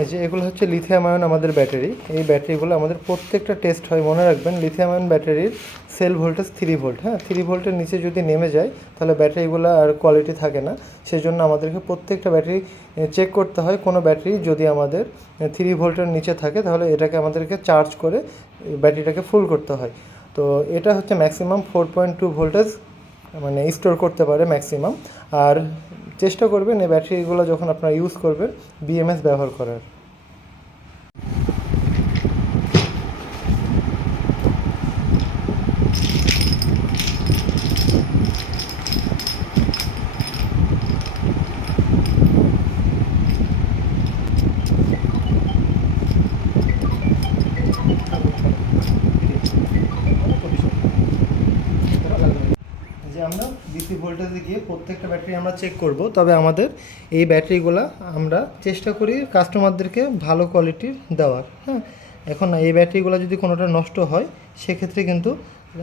এই যে এগুলো হচ্ছে লিথিয়াম আয়ন আমাদের ব্যাটারি। এই ব্যাটারিগুলো আমাদের প্রত্যেকটা টেস্ট হয়, মনে রাখবেন লিথিয়াম আয়ন ব্যাটারির সেল ভোল্টেজ 3 ভোল্ট। হ্যাঁ, 3 ভোল্টের নিচে যদি নেমে যায় তাহলে ব্যাটারিগুলো আর কোয়ালিটি থাকে না। সেই জন্য আমাদেরকে প্রত্যেকটা ব্যাটারি চেক করতে হয়। কোনো ব্যাটারি যদি আমাদের 3 ভোল্টের নিচে থাকে তাহলে এটাকে আমাদেরকে চার্জ করে ব্যাটারিটাকে ফুল করতে হয়। তো এটা হচ্ছে ম্যাক্সিমাম 4.2 ভোল্টেজ মানে স্টোর করতে পারে ম্যাক্সিমাম। আর চেষ্টা করবেন এই ব্যাটারিগুলো যখন আপনারা ইউজ করবেন বিএমএস ব্যবহার করার। যে আমরা ডিসি ভোল্টেজে গিয়ে প্রত্যেকটা ব্যাটারি আমরা চেক করব, তবে আমাদের এই ব্যাটারিগুলো আমরা চেষ্টা করি কাস্টমারদেরকে ভালো কোয়ালিটির দেওয়ার। হ্যাঁ, এখন এই ব্যাটারিগুলো যদি কোনোটা নষ্ট হয় সেক্ষেত্রে কিন্তু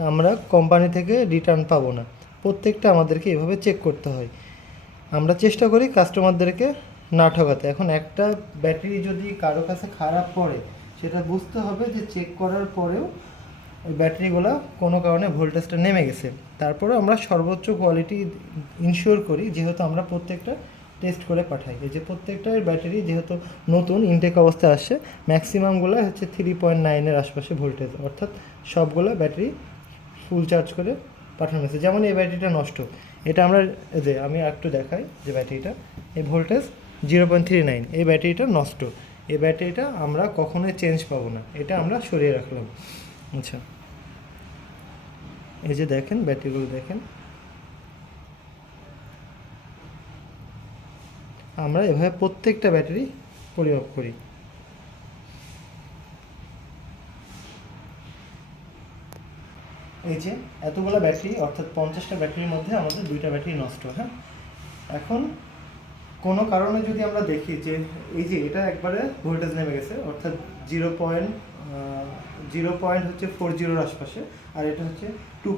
আমরা কোম্পানি থেকে রিটার্ন পাবো না। প্রত্যেকটা আমাদেরকে এভাবে চেক করতে হয়। আমরা চেষ্টা করি কাস্টমারদেরকে না ঠকাতে। এখন একটা ব্যাটারি যদি কারো কাছে খারাপ পড়ে সেটা বুঝতে হবে যে চেক করার পরেও ওই ব্যাটারিগুলো কোনো কারণে ভোল্টেজটা নেমে গেছে। তারপরে আমরা সর্বোচ্চ কোয়ালিটি ইনশিওর করি, যেহেতু আমরা প্রত্যেকটা টেস্ট করে পাঠাই। এই যে প্রত্যেকটার ব্যাটারি যেহেতু নতুন ইনটেক অবস্থায় আসছে, ম্যাক্সিমামগুলো হচ্ছে 3.9-এর আশপাশে ভোল্টেজ, অর্থাৎ সবগুলো ব্যাটারি ফুল চার্জ করে পাঠানো হয়েছে। যেমন এই ব্যাটারিটা নষ্ট, এটা আমরা যে আমি একটু দেখাই যে ব্যাটারিটা এই ভোল্টেজ 0.39, এই ব্যাটারিটা নষ্ট। এই ব্যাটারিটা আমরা কখনোই চেঞ্জ পাবো না, এটা আমরা সরিয়ে রাখলাম। আচ্ছা, এই যে দেখেন ব্যাটারিগুলো দেখেন, আমরা এভাবে প্রত্যেকটা ব্যাটারি পরিমাপ করি। এই যে এতগুলো ব্যাটারি, অর্থাৎ 50টা ব্যাটারির মধ্যে আমাদের 2টা ব্যাটারি নষ্ট। হ্যাঁ, এখন কোনো কারণে যদি আমরা দেখি যে এই যে এটা একবারে ভোল্টেজ নেমে গেছে, অর্থাৎ 0.40 আশপাশে, আর এটা হচ্ছে 2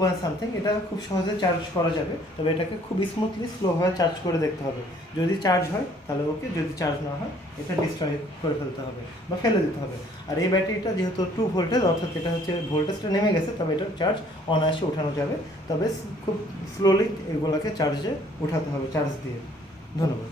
এটা খুব সহজে চার্জ করা যাবে। তবে এটাকে খুব স্মুথলি স্লোভাবে চার্জ করে দেখতে হবে। যদি চার্জ হয় তাহলে ওকে, যদি চার্জ না হয় এটা ডিস্ট্রয় করে ফেলতে হবে বা ফেলে দিতে হবে। আর এই ব্যাটারিটা যেহেতু 2 ভোল্টেজ, অর্থাৎ এটা হচ্ছে ভোল্টেজটা নেমে গেছে, তবে এটার চার্জ অনায়াসে উঠানো যাবে। তবে খুব স্লোলি এগুলোকে চার্জে উঠাতে হবে চার্জ দিয়ে। ধন্যবাদ।